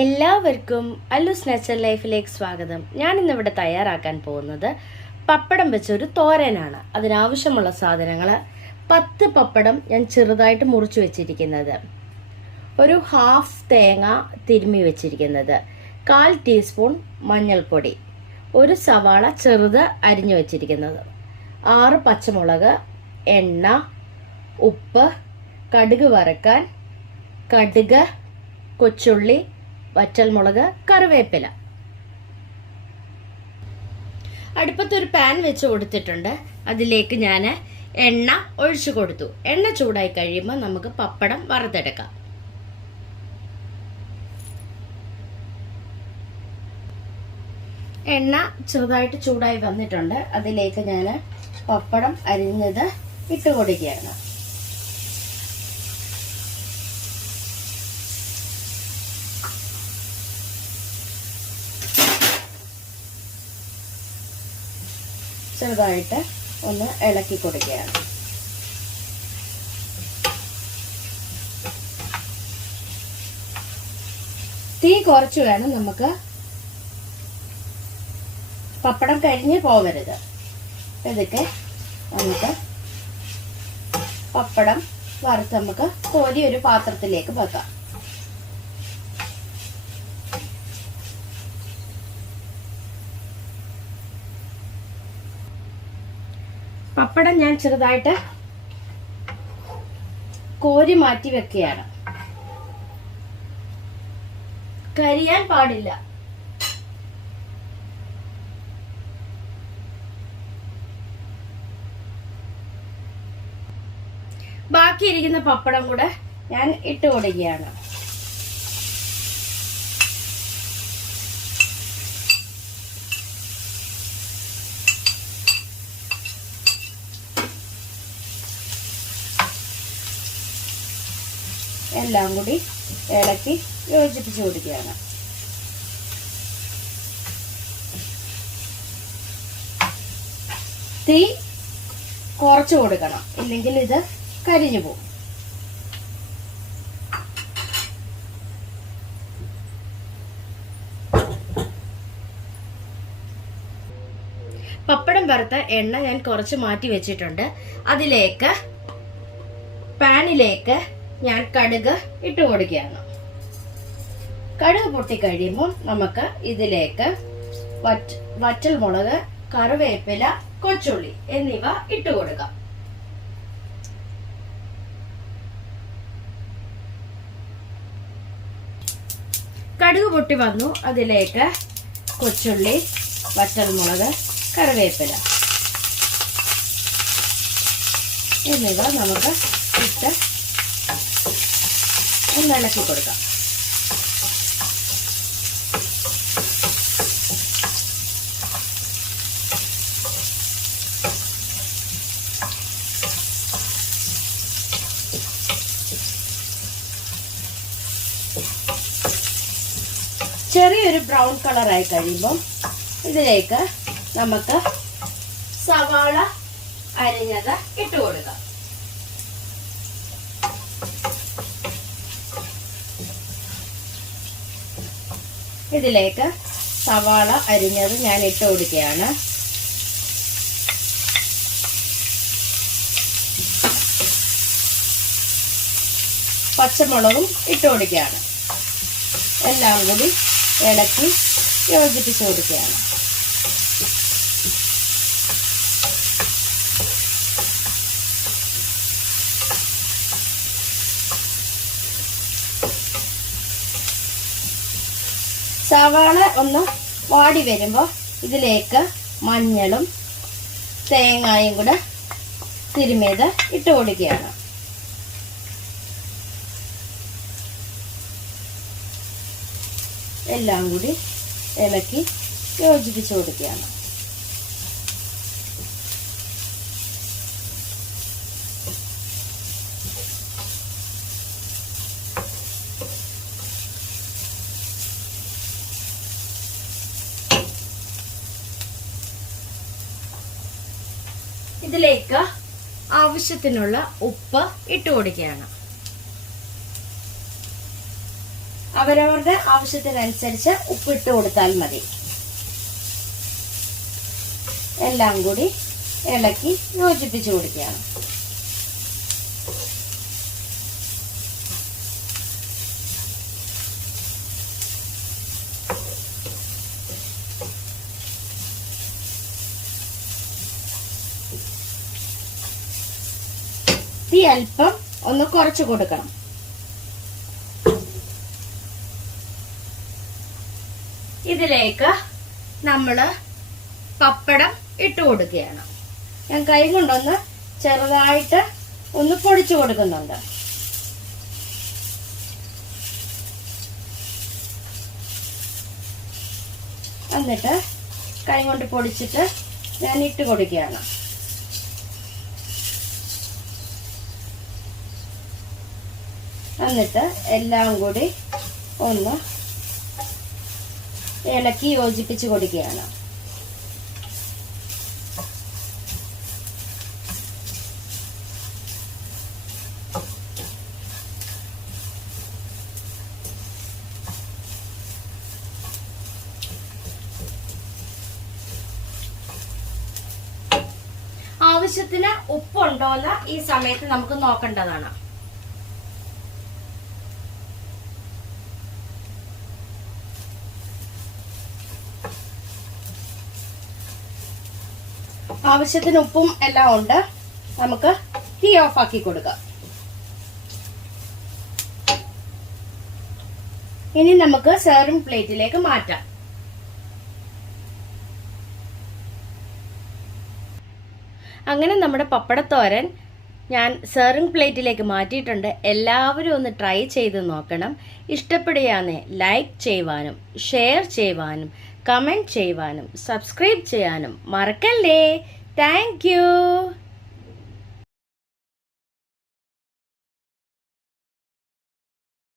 എല്ലാവർക്കും അല്ലൂസ് നാച്ചുറൽ ലൈഫിലേക്ക് സ്വാഗതം. ഞാൻ ഇന്നിവിടെ തയ്യാറാക്കാൻ പോകുന്നത് പപ്പടം വെച്ചൊരു തോരനാണ്. അതിനാവശ്യമുള്ള സാധനങ്ങൾ 10 പപ്പടം ഞാൻ ചെറുതായിട്ട് മുറിച്ച് വെച്ചിരിക്കുന്നത്, ഒരു ഹാഫ് തേങ്ങ തിരുമ്മി വെച്ചിരിക്കുന്നത്, 1/4 ടീസ്പൂൺ മഞ്ഞൾപ്പൊടി, ഒരു സവാള ചെറുത് അരിഞ്ഞു വെച്ചിരിക്കുന്നത്, 6 പച്ചമുളക്, എണ്ണ, ഉപ്പ്, കടുക് വറക്കാൻ, കടുക്, കൊച്ചുള്ളി, വറ്റൽമുളക്, കറിവേപ്പില. അടുപ്പത്തൊരു പാൻ വെച്ച് കൊടുത്തിട്ടുണ്ട്. അതിലേക്ക് ഞാൻ എണ്ണ ഒഴിച്ചു കൊടുത്തു. എണ്ണ ചൂടായി കഴിയുമ്പോൾ നമുക്ക് പപ്പടം വറുത്തെടുക്കാം. എണ്ണ ചെറുതായിട്ട് ചൂടായി വന്നിട്ടുണ്ട്. അതിലേക്ക് ഞാൻ പപ്പടം അരിഞ്ഞത് ഇട്ട് കൊടുക്കുകയാണ്. ചെറുതായിട്ട് ഒന്ന് ഇളക്കി കൊടുക്കുകയാണ്. തീ കുറച്ച് വേണം നമുക്ക്, പപ്പടം കരിഞ്ഞ് പോവരുത്. ഇതൊക്കെ നമുക്ക് പപ്പടം വറുത്ത് നമുക്ക് കോരി ഒരു പാത്രത്തിലേക്ക് വെക്കാം. പപ്പടം ഞാൻ ചെറുതായിട്ട് കോരി മാറ്റി വെക്കുകയാണ്. കരിയാൻ പാടില്ല. ബാക്കിയിരിക്കുന്ന പപ്പടം കൂടെ ഞാൻ ഇട്ട് കൊടുക്കുകയാണ്. എല്ലാം കൂടി ഇളക്കി യോജിപ്പിച്ച് കൊടുക്കുകയാണ്. തീ കുറച്ച് കൊടുക്കണം, ഇല്ലെങ്കിൽ ഇത് കരിഞ്ഞു പോകും. പപ്പടം വറുത്ത എണ്ണ ഞാൻ കുറച്ച് മാറ്റി വെച്ചിട്ടുണ്ട്. അതിലേക്ക് പാനിലേക്ക് ഞാൻ കടുക് ഇട്ട് കൊടുക്കുകയാണ്. കടുക് പൊട്ടിക്കഴിയുമ്പോൾ നമുക്ക് ഇതിലേക്ക് വറ്റൽമുളക്, കറിവേപ്പില, കൊച്ചുള്ളി എന്നിവ ഇട്ട് കൊടുക്കാം. കടുക് പൊട്ടി വന്നു. അതിലേക്ക് കൊച്ചുള്ളി, വറ്റൽമുളക്, കറിവേപ്പില എന്നിവ നമുക്ക് ഇട്ട് ഒന്ന് ഇളക്കി കൊടുക്കാം. ചെറിയൊരു ബ്രൗൺ കളറായി കഴിയുമ്പോൾ ഇതിലേക്ക് നമുക്ക് സവാള അരിഞ്ഞത് ഇട്ട് കൊടുക്കാം. ഇതിലേക്ക് സവാള അരിഞ്ഞത് ഞാൻ ഇട്ട് കൊടുക്കുകയാണ്. പച്ചമുളകും ഇട്ട് കൊടുക്കുകയാണ്. എല്ലാം കൂടി ഇളക്കി യോജിപ്പിച്ച് കൊടുക്കുകയാണ്. സവാള ഒന്ന് വാടി വരുമ്പോൾ ഇതിലേക്ക് മഞ്ഞളും തേങ്ങയും കൂടെ തിരുമിയത് ഇട്ട് കൊടുക്കുകയാണ്. എല്ലാം കൂടി ഇളക്കി യോജിപ്പിച്ച് കൊടുക്കുകയാണ്. ഇതിലേക്ക് ആവശ്യത്തിനുള്ള ഉപ്പ് ഇട്ട് കൊടുക്കുകയാണ്. അവരവരുടെ ആവശ്യത്തിനനുസരിച്ച് ഉപ്പിട്ട് കൊടുത്താൽ മതി. എല്ലാം കൂടി ഇളക്കി യോജിപ്പിച്ച് കൊടുക്കുകയാണ്. തീ അല്പം ഒന്ന് കുറച്ച് കൊടുക്കണം. ഇതിലേക്ക് നമ്മൾ പപ്പടം ഇട്ട് കൊടുക്കുകയാണ്. ഞാൻ കൈ കൊണ്ടൊന്ന് ചെറുതായിട്ട് ഒന്ന് പൊടിച്ചു കൊടുക്കുന്നുണ്ട്. എന്നിട്ട് കൈ കൊണ്ട് പൊടിച്ചിട്ട് ഞാൻ ഇട്ട് കൊടുക്കുകയാണ്. എന്നിട്ട് എല്ലാം കൂടി ഒന്ന് ഇളക്കി യോജിപ്പിച്ച് കൊടുക്കുകയാണ്. ആവശ്യത്തിന് ഉപ്പുണ്ടോന്ന് ഈ സമയത്ത് നമുക്ക് നോക്കേണ്ടതാണ്. ആവശ്യത്തിന് ഉപ്പും എല്ലാം ഉണ്ട്. നമുക്ക് തീ ഓഫ് ആക്കി കൊടുക്കാം. ഇനി നമുക്ക് സെർവിംഗ് പ്ലേറ്റിലേക്ക് മാറ്റാം. അങ്ങനെ നമ്മുടെ പപ്പടത്തോരൻ ഞാൻ സെർവിംഗ് പ്ലേറ്റിലേക്ക് മാറ്റിയിട്ടുണ്ട്. എല്ലാവരും ഒന്ന് ട്രൈ ചെയ്ത് നോക്കണം. ഇഷ്ടപ്പെടുകയാണെ ലൈക്ക് ചെയ്യുവാനും ഷെയർ ചെയ്യുവാനും കമൻറ്റ് ചെയ്യുവാനും സബ്സ്ക്രൈബ് ചെയ്യാനും മറക്കല്ലേ. Thank you.